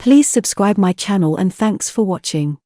Please subscribe my channel and thanks for watching.